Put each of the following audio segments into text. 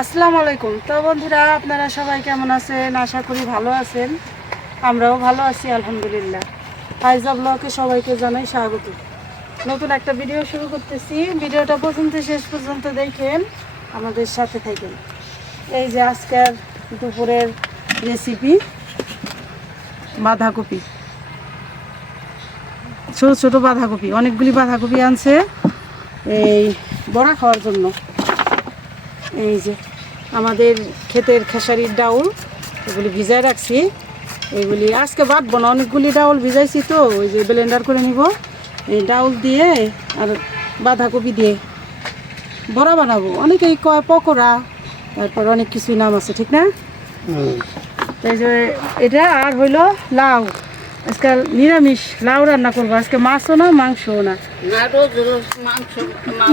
আসসালামু আলাইকুম। তো বন্ধুরা, আপনারা সবাই কেমন আছেন? আশা করি ভালো আছেন। আমরাও ভালো আছি আলহামদুলিল্লাহ। ফাইজা ব্লগে সবাইকে জানাই স্বাগত। নতুন একটা ভিডিও শুরু করতেছি। ভিডিওটা শেষ পর্যন্ত দেখেন, আমাদের সাথে থাকেন। এই যে আজকের দুপুরের রেসিপি বাঁধাকপি, ছোট ছোট বাঁধাকপি, অনেকগুলি বাঁধাকপি আনছে এই বড়া খাওয়ার জন্য। এই যে আমাদের ক্ষেতের খেসারির ডাউল, এগুলি ভিজায় রাখছি। এগুলি আজকে বাটবো না, অনেকগুলি ডাউল ভিজাইছি, তো ওই যে ব্লেন্ডার করে নিব। এই ডাউল দিয়ে আর বাঁধাকপি দিয়ে বড়া বানাবো। অনেকেই কয় পকোড়া, তারপর অনেক কিছুই নাম আছে, ঠিক না? এই যে এটা আর হইলো লাউ। আজকে নিরামিষ লাউ রান্না করবো। আজকে মাছও না মাংসও না।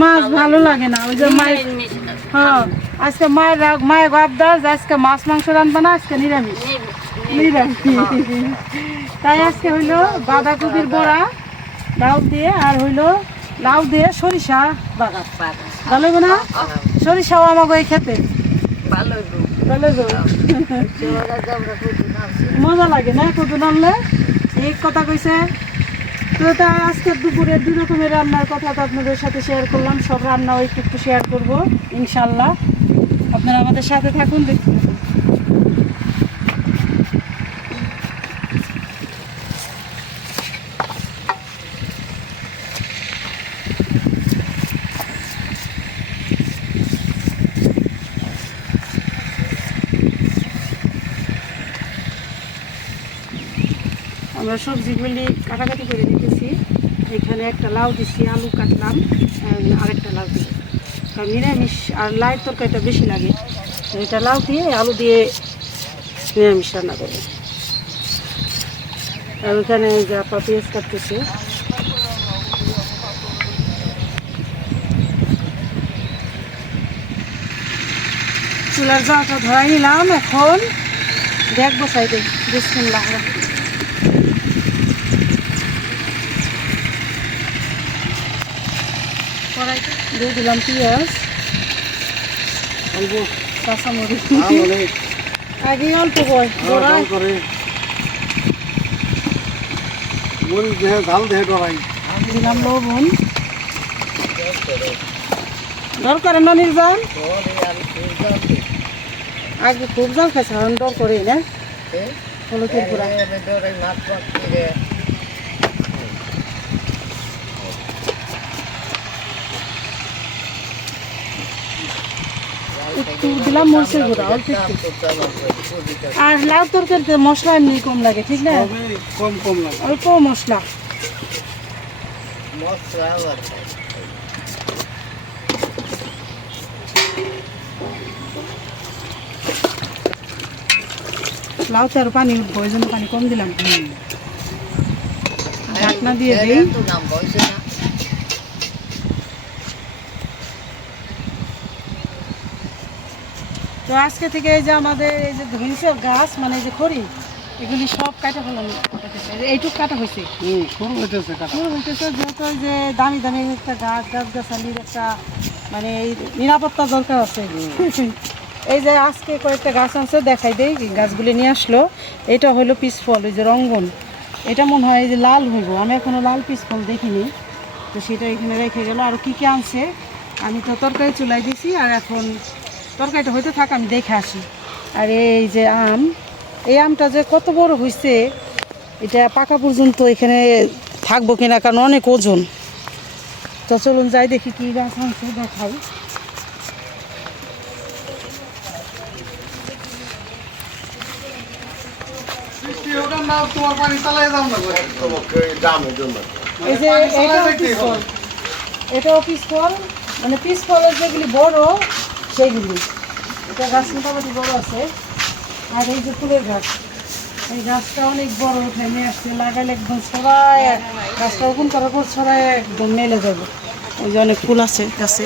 মাছ ভালো লাগে না। ওই যে হ্যাঁ, আজকে মায়ের আবদার আজকে মাছ মাংস রান্না না, আজকে নিরামিষ। তাই আজকে হইলো বাঁধাকপির বড়া লাউ দিয়ে, আর হইলো লাউ দিয়ে সরিষা বাগান। ভালো হবে না? সরিষাও আমাকে এই খেতে মজা লাগে না কত নামলে। এই কথা কইছে। তো তা আজকে দুপুরে 2 রকমের রান্নার কথা তো আপনাদের সাথে শেয়ার করলাম। সব রান্নাও একটু শেয়ার করবো ইনশাল্লাহ। আপনারা আমাদের সাথে থাকুন, দেখতে থাকুন। আমরা সবজিগুলি কাটাকাটি করে দিতেছি। এখানে একটা লাউ দিচ্ছি, আলু কাটলাম, আরেকটা লাউ দিচ্ছি। কারণ নিরামিষ আর লাউয়ের তরকারিটা বেশি লাগে। এটা লাউ দিয়ে আলু দিয়ে নিরামিষ রান্না করবো। আর ওখানে এই যে আপা পেঁয়াজ কাটতেছে। চুলার জালটা ধরাই নিলাম। এখন দেখবো সাইডে বিসমিল্লাহ। দিয়ে দিলাম পেঁয়াজ, অল্প কাঁচামরিচ, আগে অল্প দিলাম লবণ। ডর করে না নির্জাল, আগে খুব জাল খাইছে, এখন ডর করে না। হলুদের গুঁড়া, একটু দিলাম মরিচের গুঁড়া অল্প একটু। আর লাউ তরকারিতে মশলা এমনি কম লাগে, ঠিক না? কম লাগে, অল্প মশলা। লাউতে আরো পানি উঠবো, ওই জন্য পানি কম দিলাম। ঢাকনা দিয়ে দিই। তো আজকে থেকে এই যে আমাদের এই যে ধনিয়া গাছ, মানে এই যে খড়ি, এগুলি সব কাটা ফেলাম। এইটুক কাটা হয়েছে, শুরু হইতেছে। যেহেতু ওই যে দামি দামি একটা গাছগাছালির একটা মানে এই নিরাপত্তা দরকার আছে। এই যে আজকে কয়েকটা গাছ আছে, দেখাই দেই। গাছগুলি নিয়ে আসলো। এটা হলো পিসফল, ওই যে রঙ্গন। এটা মনে হয় এই যে লাল হইব। আমি এখনো লাল পিসফল দেখিনি, তো সেটা এখানে রেখে গেল। আর কি কি আনছে, আমি তো তরকারি চুলাই দিছি। আর এখন তরকারিটা হইতে থাক, আমি দেখে আসি। আর এই যে আম, এই আমটা যে কত বড় হয়েছে, এটা পাকা পর্যন্ত এখানে থাকবো কিনা, কারণ অনেক ওজন। তো চলুন যাই দেখি কি গাছ আনছে, দেখাই। এই যে এটাও পিসফল, মানে পিসফলের যেগুলি বড় সেইগুলি। এটা গাছ মোটামুটি বড় আছে। আর এই যে ফুলের গাছ, এই গাছটা অনেক বড় উঠে নিয়ে আসছে, লাগাইলে একদম ছড়ায়, গাছটা রোপণ করার পর ছড়ায় একদম মেলে যাবে। ওই যে অনেক ফুল আছে গাছে।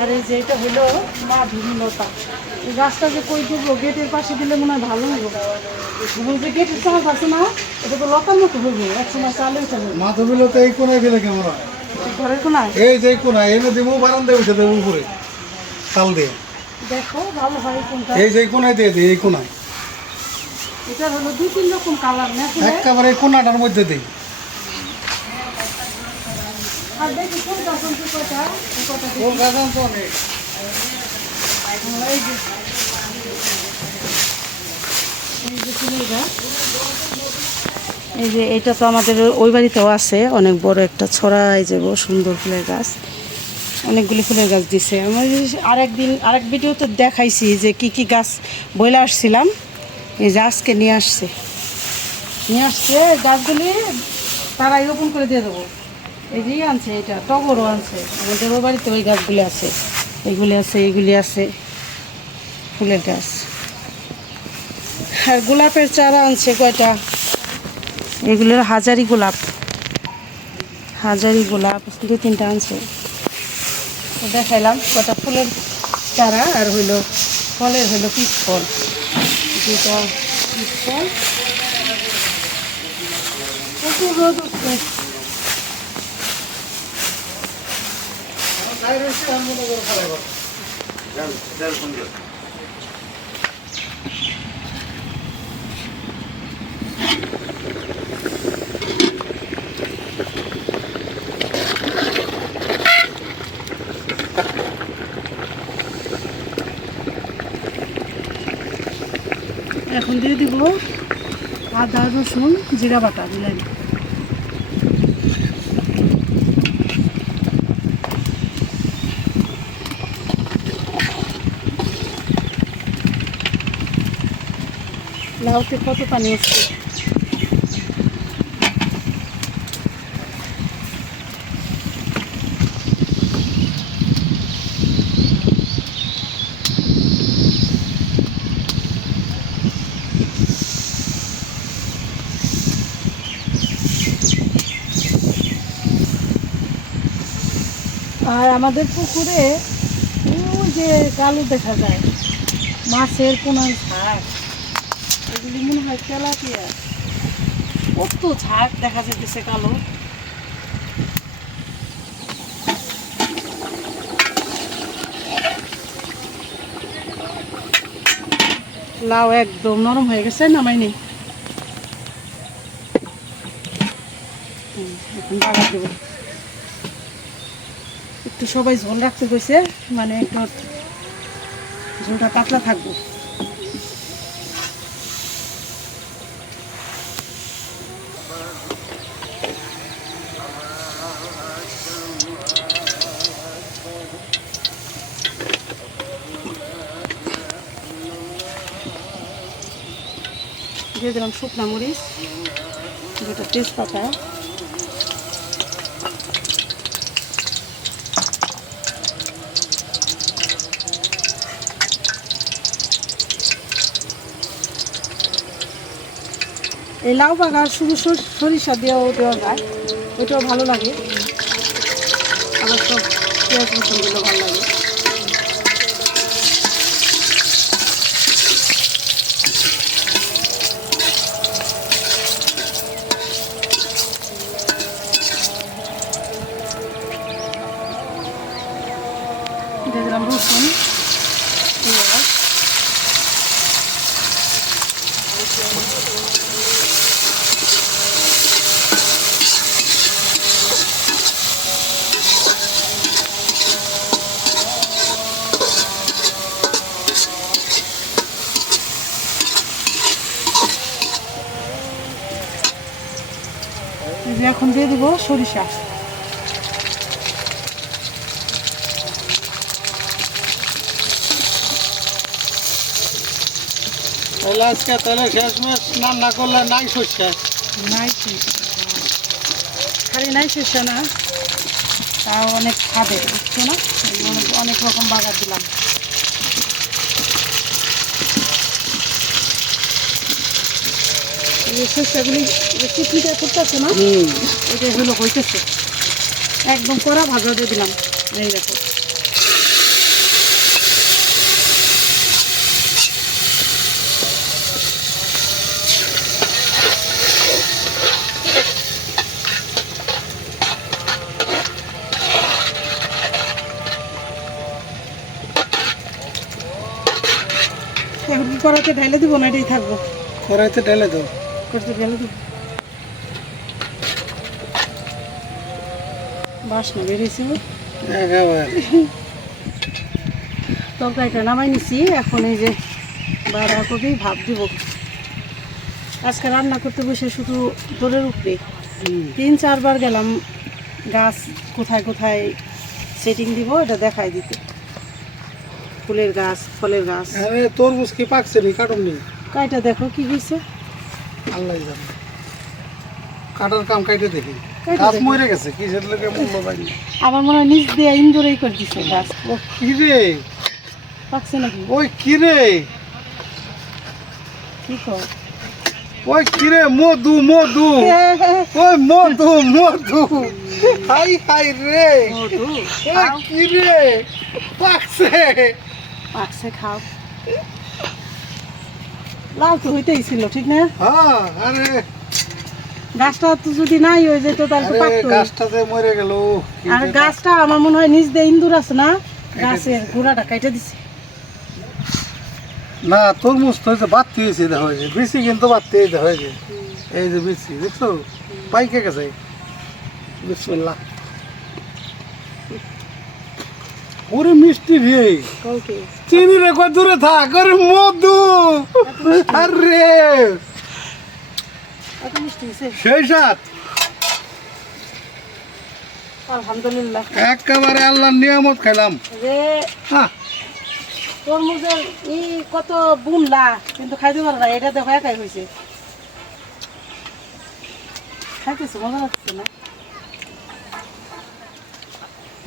আর এই যে এটা হলো মা ভিন্নতা। এই গাছটা যে কই দেবো, গেটের পাশে দিলে মনে হয় ভালো হইব। যে গেটের চাষ আছে না, এটা তো লতার মতো হইব, একসময় চালে উঠে যাবে। মা তো এই কোনায় দিলে কেমন হয়? ঘরের কোনায় এই যে কোনায় এনে দেবো, বারান্দায় উঠে দেবো উপরে তাল দিয়ে। দেখো ভালো হয় কোনটা। এই যে কোনায় দিয়ে দিই, এই কোনায়। এটা হলো 2-3 রকম কালার না, একেবারে এই কোনাটার মধ্যে দিই। আর দেখি ফুল গাছ আছে কয়টা, এই কয়টা দেখি। ফুল গাছ তো অনেক। এই যে ফুলের গাছ, এই যে এটা তো আমাদের ওই বাড়িতেও আছে, অনেক বড় একটা ছড়াই যাব সুন্দর ফুলের গাছ, অনেকগুলি ফুলের গাছ দিছে। আমি আরেক ভিডিওতে দেখাইছি যে কি কি গাছ বইলে আসছিলাম, এই যে আজকে নিয়ে আসছে গাছগুলি, তারাই রোপণ করে দিয়ে দেবো। এই যে আনছে, এটা টগরও আনছে, আমাদের ওই বাড়িতে ওই গাছগুলি আছে, এইগুলি আছে ফুলের গাছ। আর গোলাপের চারা আনছে কয়টা, এগুলোর হাজারি গোলাপ 2-3টা আনছে। দেখাইলাম কটা ফুলের চারা, আর হইলো ফলের হইলো পিস ফল, 2টা পিস ফল। প্রচুর রোদ উঠছে। এখন দিয়ে দিব আদা, রসুন, জিরা বাটা দিলেন। লাউতে কত পানি আসছে। আর আমাদের পুকুরে ওই যে কালো দেখা যায়, মাছের কোনার ঝাঁক, এগুলি মনে হয় তেলাপিয়া, কত ঝাঁক দেখা যেতেছে কালো। লাউ একদম নরম হয়ে গেছে, নামাই নেই, এখন বাগার দেবো। একটু সবাই ঝোল রাখতে কইছে, মানে একটু ঝোলটা পাতলা থাকবো। দিয়ে দিলাম শুকনা মরিচ, 2টা তেজপাতা, এই লাউ বাগার শুধু সরিষা দিয়েও দেওয়া যায়, ওইটাও ভালো লাগে, আবার সব পেঁয়াজ রসুন দিলেও ভালো লাগে। দিয়ে দিলাম রসুন, পেঁয়াজ, এখন দিয়ে দিব সরিষা। আজকে তাহলে শেষ মাস রান্না করলে নাই সরষে, নাই খালি নাই সরষে না, তাও অনেক খাবে, বুঝছো না, অনেক রকম বাগার দিলাম। যে শস্যগুলি চিটলিটা করতেছে না, এটা হলো হইতেছে একদম কড়া ভাজা দিয়ে দিলাম। এই দেখো এখন কি কড়াইতে ঢেলে দিব না এটাই থাকবো? কড়াইতে ঢেলে দাও। করতে ঢেলে দিব। বাসনা বেরিয়েছে, একেবারে তরকারিটা নামাই নিছি। এখন এই যে বাঁধাকপি ভাপ দিব। আজকে রান্না করতে বসে শুধু দৌড়ের উপরে 3-4 বার গেলাম গাছ কোথায় কোথায় সেটিং দিব এটা দেখাই দিতে। ফুলের গাছ, ফলের গাছ। আরে তরমুজ কি পাকছে নি? কাটুন নি। কাইটা দেখো কি হয়েছে। আল্লাহ জানে। কাটার কাম কাইটে দেখি। কাইটা গাছ দেখি। মরে গেছে, কিসের লোকে মূল্য পাইনি। আমার মনে হয় নিচ দিয়ে ইন্দুরেই করে দিচ্ছে গাছ। ও কি রে? পাকছে নাকি? ওই কি রে? কি কর? ওই কি রে? মধু মধু। ওই মধু মধু। হাই হাই রে। মধু, ওই খাও। কি রে? পাকছে। পাকছে, খাও। লাল তো হইতেই ছিল, ঠিক না? হ্যাঁ, আরে গাছটা তো যদি নাই হয়ে যেত তাহলে তো আরে পাকতো। গাছটাতে মরে গেল। কি আর যে গাছটা আমার মনে হয় নিচ দিয়ে ইন্দুর আছে না, গাছের গোড়াটা কেটে দিছে। না, তরমুজ তো হয়েছে বাড়তে হয়েছে, দেখা হয়েছে বেশি, কিন্তু বাড়তে দেখা হয়েছে। এই যে বেশি দেখছো, পাইকে গেছে। বিসমিল্লাহ। ওরে মিষ্টি রে, কাউকে চিনি রে, কয় দূরে থাক। ওরে মধু, আরে এত মিষ্টি হয়েছে। সেই সাথ আলহামদুলিল্লাহ। একেবারে আল্লাহর নিয়ামত খাইলাম। যে হ্যাঁ, তরমুজের কত বুনলা কিন্তু খাইতে পারে না, এটা দেখো একাই হয়েছে। খাইতেছে, মজা লাগছে না?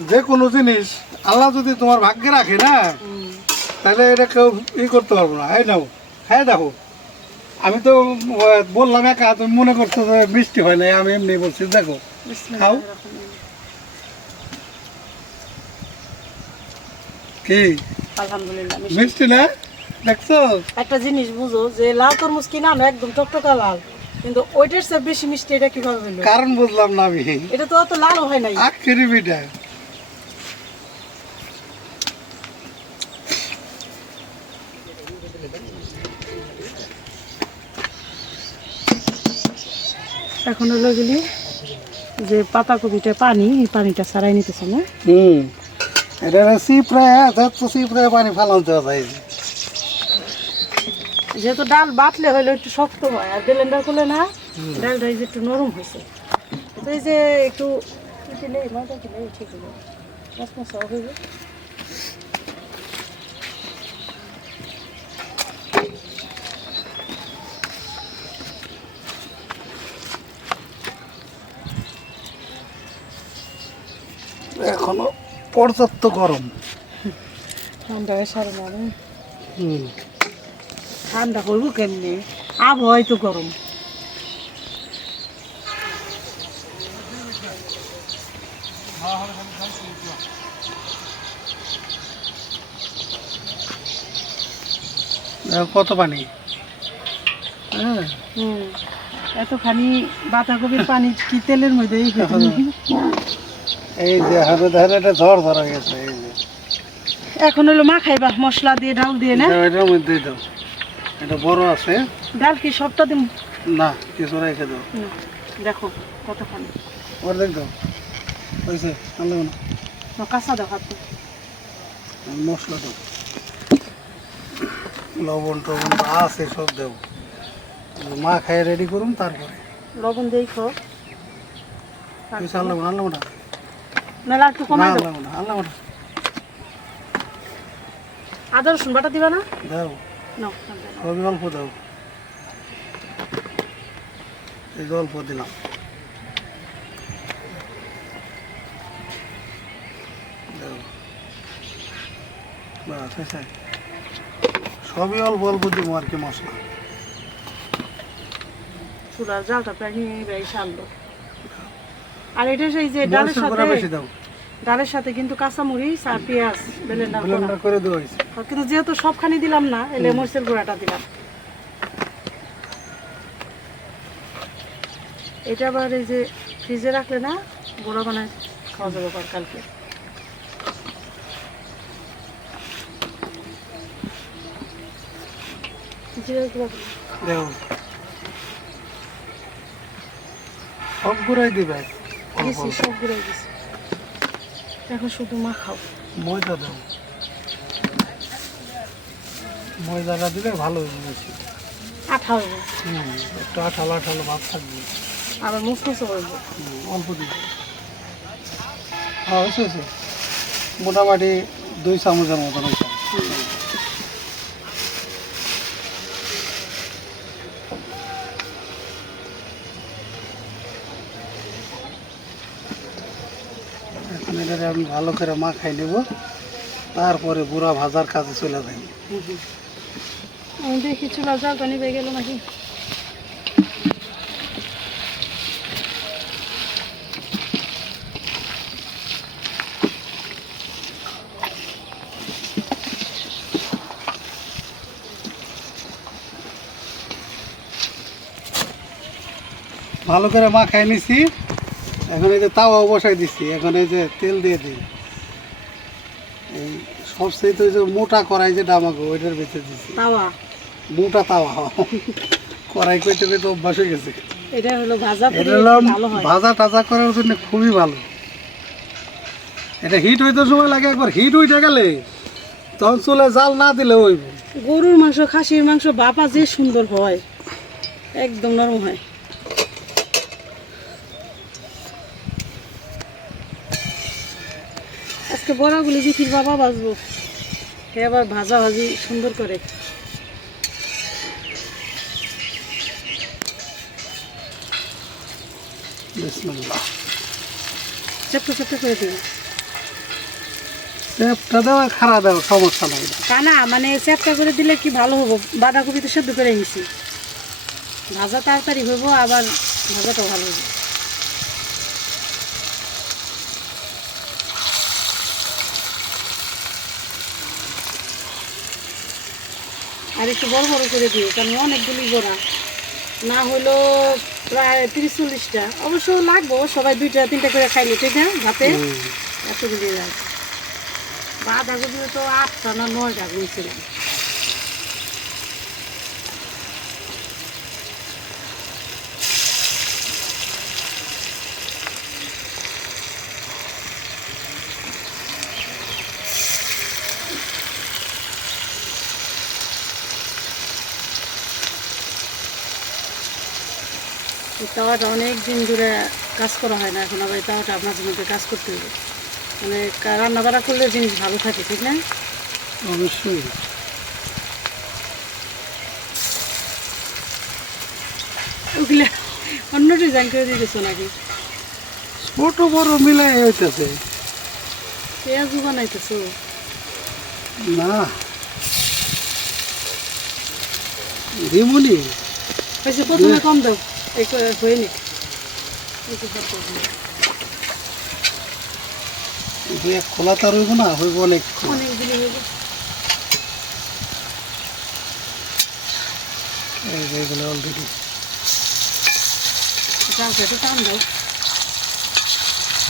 যে কোনো জিনিস আল্লাহ যদি তোমার ভাগ্যে রাখে না, তাহলে এটা কেউ করতে পারবো না। এই নাও, হ্যাঁ দেখো, আমি তো বললাম একা, তুমি মনে করছো যে মিষ্টি হয় নাই, আমি এমনি বলছি। দেখো, খাও। কি আলহামদুলিল্লাহ মিষ্টি। মিষ্টি না? দেখছো? একটা জিনিস বুঝো, যে লাল তরমুজ কিনা আনো একদম টকটকা লাল, কিন্তু ওইটার চেয়ে বেশি মিষ্টি এটা কিভাবে হলো? কারণ বুঝলাম না আমি। এটা তো অত লাল হয় নাই। আখেরি বিটা। এখন হলো গেলি যে পাতাকপিটা পানি, এই পানিটা ছাড়াই নিতেছে না? এটা সিপ্রায় তো সিপ্রায় পানি ফালাতে হয়। যেহেতু ডাল বাটলে হইলো একটু শক্ত হয়, আর ব্লেন্ডার করলে না ডালটা এই যে একটু নরম হয়েছে। তো এই যে একটু দিলে মজা দিলে ঠিক হলো, মশমশা হইবে। এখনো পর্যাপ্ত গরম। ঠান্ডা সারে না রে। ঠান্ডা করবো কেমনি, আবহাওয়াই তো গরম। কত পানি? হ্যাঁ, এতখানি বাঁধাকপির পানি কি তেলের মধ্যেই এই যে হাতে ধারে এটা ঝড় ধরা গেছে। এই যে এখন হলো মা খাইবা মশলা দিয়ে ডাল দিয়ে না? এটার মধ্যে দাও, এটা বড় আছে। ডাল কি সবটা দিন? না, কিছু রেখে দাও। দেখো কতখানি অর্ধেক দাও, হয়েছে। আনলো না, কাঁচা দাও হাতে। মশলা দাও, লবণ টবণ আছে সব দেও। মা খাই রেডি করুন, তারপরে লবণ দেখো আনলাম আনলাম না, নাহলে একটু কমাই দাও। আনলাম না, আনলাম না, আদা রসুন বাটা দিবা না? দাও, নাও, সবই অল্প দাও। এই যে অল্প দিলাম, দাও। বাস, হয়েছে। সবই অল্প অল্প দিব আর কি মশলা। চুলার জালটা প্রায় নিয়ে বেশ সারলো। আর এটা সেই যে মরিচের গুঁড়া বেশি দাও, ডালের সাথে কিন্তু কাঁচামরিচ আর পেঁয়াজ ব্লেন্ডার করে দেওয়া হয়েছে। কিন্তু যেহেতু সবখানি দিলাম না, এলে মরিচের গুঁড়াটা দিলাম। এটা আবার এই যে ফ্রিজে রাখলে না গুঁড়া বানায় খাওয়া যাবে কালকে। দেখো সব গুঁড়াই দিবে, দিছি সব গুঁড়াই দিছি, এখন শুধু মাখাও। ময়দা দাও, ময়দাটা দিলে ভালো হবে, আঠা হবে, একটু আঠালো আঠালো ভাব থাকবে, আবার মুসমুসে করবো। অল্প দিবে। হ্যাঁ হয়েছে, মোটামুটি 2 চামচের মতন হয়েছে। এখন এটাকে আমি ভালো করে মাখাই নেব, তারপরে বুড়া ভাজার কাজে চলে যাই। আমি দেখি চুলা জালটা নিবে গেল নাকি। ভালো করে মাখাই নিছি, এখন এই যে তাওয়া বসাই দিচ্ছি, এখন এই যে তেল দিয়ে দিই। এই সবচেয়ে তো যে মোটা কড়াই যে ডামাগো ওইটার ভিতরে দিচ্ছি, তাওয়া মোটা তাওয়া কড়াই করতে করতে অভ্যাস হয়ে গেছে। এটা হলো ভাজা এটা হলো ভাজা টাজা করার জন্য খুবই ভালো। এটা হিট হইতে সময় লাগে, একবার হিট হইতে গেলে তখন চুলে জাল না দিলে হইব। গরুর মাংস খাসির মাংস বাপা যে সুন্দর হয়, একদম নরম হয়। আজকে বড়াগুলি জিকির বাবা বাজবো, এবার ভাজা ভাজি সুন্দর করে। বিসমিল্লাহ, চেপটা চেপটা করে দিই। চেপটা দেওয়া খাড়া দেওয়া সমস্যা নাই। কানা মানে চেপটা করে দিলে কি ভালো হবো, বাঁধাকপি তো সেদ্ধ করে নিছি, ভাজা তাড়াতাড়ি হইব, আবার ভাজাটাও ভালো হবে। আর একটু বড় বড় করে দিই, কারণ অনেকগুলি বড়া না হলো প্রায় 30-40টা, অবশ্য লাগবো, সবাই 2টা-3টা করে খাইলে ঠিক না ভাতে, এতগুলি লাগবে। বাঁধাকপি তো 8টা না 9টা গুনছিলাম। এই তাওয়াটা অনেক দিন ধরে কাজ করা হয় না, এখন আবার এই তাওয়াটা মাঝে মধ্যে কাজ করতে হবে, মানে রান্না বান্না করলে জিনিস ভালো থাকে ঠিক না। অবশ্যই ওগুলা অন্য ডিজাইন করে দিতেছো নাকি? ছোট বড় মিলাই হইতেছে পেঁয়াজু বানাইতেছো না, দিমুনি হয়েছে, প্রথমে কম দাও, এই হয়ে নি খোলা তার হইব না, হইব অনেক। অনেকগুলি হইব। এইগুলো অলরেডি চালটা একটু টান দাও,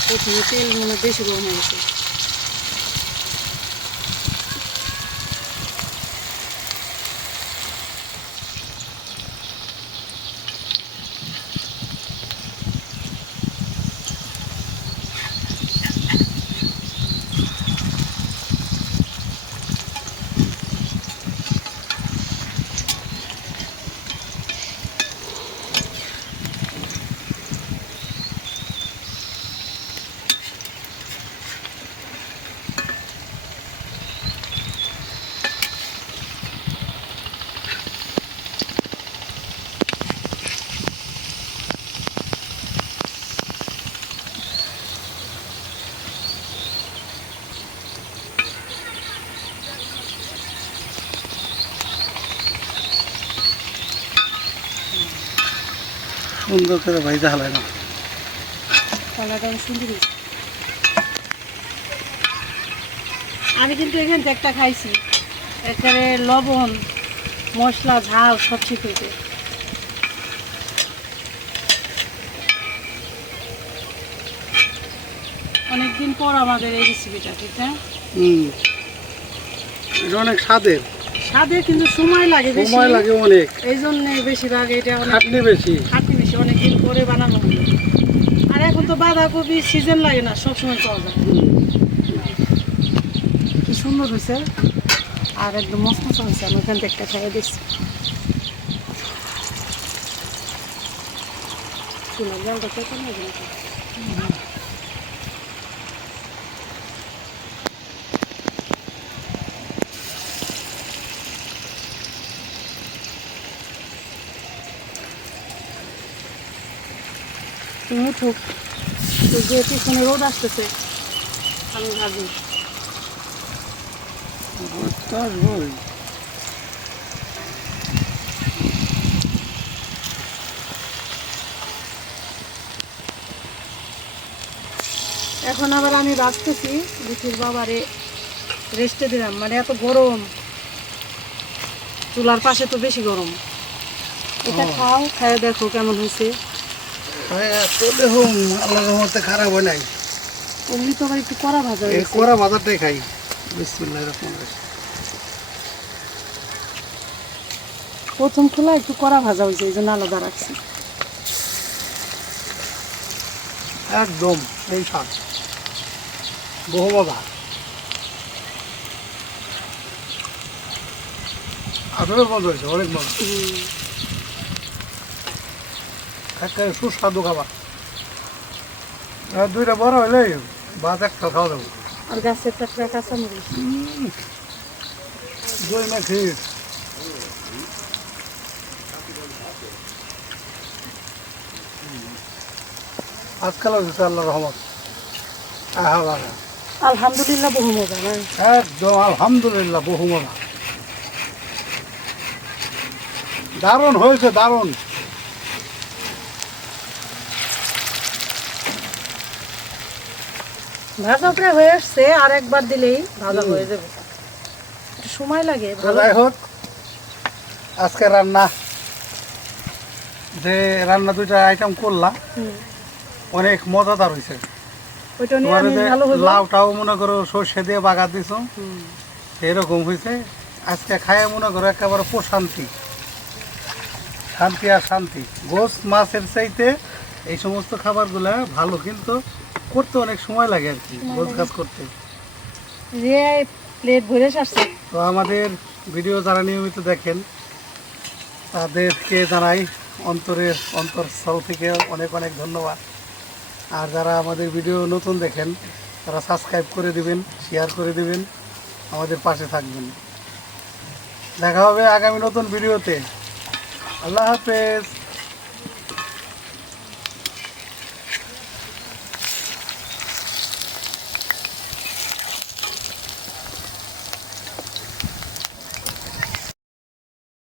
প্রথমে তেল মনে বেশি গরম হয়ে গেছে। সুন্দর করে ভাইজা হালায় না। কালারটা সুন্দর হয়েছে। আমি কিন্তু এখান থেকে একটা খাইছি, এখানে লবণ মশলা ঝাল সব ঠিক হয়েছে। অনেকদিন পর আমাদের এই রেসিপিটা, ঠিক না? এটা অনেক স্বাদের, স্বাদের কিন্তু সময় লাগে বেশি, সময় লাগে অনেক, এই জন্য বেশিরভাগ এটা অনেক খাটনি বেশি। খাটনি বেশি, অনেকদিন পরে বানানো হয়। আর এখন তো বাঁধাকপি সিজন লাগে না, সবসময় পাওয়া যায়। কি সুন্দর হয়েছে আর একদম মস্ত মস্ত হয়েছে। আমি এখান থেকে একটা খাইয়ে দিচ্ছি। চুলার জালটা কেমন হবে নাকি? তুমি উঠুক, তো যে পিছনে রোদ আসতেছে আমি ভাবি এখন আবার আমি বাঁচতেছি লিখির বাবারে রেস্টে দিলাম, মানে এত গরম, চুলার পাশে তো বেশি গরম। এটা খাও, খাইয়ে দেখো কেমন হয়েছে। দেখুন আল্লাহর রহমতে খারাপ হয় নাই। ওগুলি তো আবার একটু কড়া ভাজা এই হয়েছে। কড়া বাজারটাই খাই। বিসমিল্লাহির রহমানির রহিম। প্রথম খোলা একটু কড়া ভাজা হয়েছে, এই জন্য আলাদা রাখছি। একদম এই স্বাদ, বহু মজা। আসলে মজা হয়েছে, অনেক মজা, একেবারে সুস্বাদু খাবার। আর দুইটা বড় হইলে ভাত একটা খাওয়া যাবে। আর গাছের টাটকা কাঁচামরিচ। দই মাখি আজকাল হচ্ছে আল্লাহ রহমত। আলহামদুলিল্লাহ বহু মজা না? একদম আলহামদুলিল্লাহ বহু মজা, দারুণ হয়েছে, দারুণ। ভাজা প্রায় হয়ে আসছে, আর একবার দিলেই ভাজা হয়ে যাবে, একটু সময় লাগে। ভালো যাই হোক, আজকে রান্না যে রান্না দুইটা আইটেম করলাম অনেক মজাদার হয়েছে। ওইটা নিয়ে তোমার আমি যে ভালো হলো। লাউটাও মনে করো সর্ষে দিয়ে বাগা দিছো, এরকম হয়েছে। আজকে খাইয়ে মনে করো একেবারে প্রশান্তি, শান্তি আর শান্তি। গোস মাছের চাইতে এই সমস্ত খাবারগুলা ভালো, কিন্তু করতে অনেক সময় লাগে আর কি, গোছ কাজ করতে। যে প্লেট ভরে আসছে। তো আমাদের ভিডিও যারা নিয়মিত দেখেন তাদেরকে জানাই অন্তরস্থল থেকে অনেক অনেক ধন্যবাদ। আর যারা আমাদের ভিডিও নতুন দেখেন তারা সাবস্ক্রাইব করে দিবেন, শেয়ার করে দিবেন, আমাদের পাশে থাকবেন। দেখা হবে আগামী নতুন ভিডিওতে। আল্লাহ হাফেজ।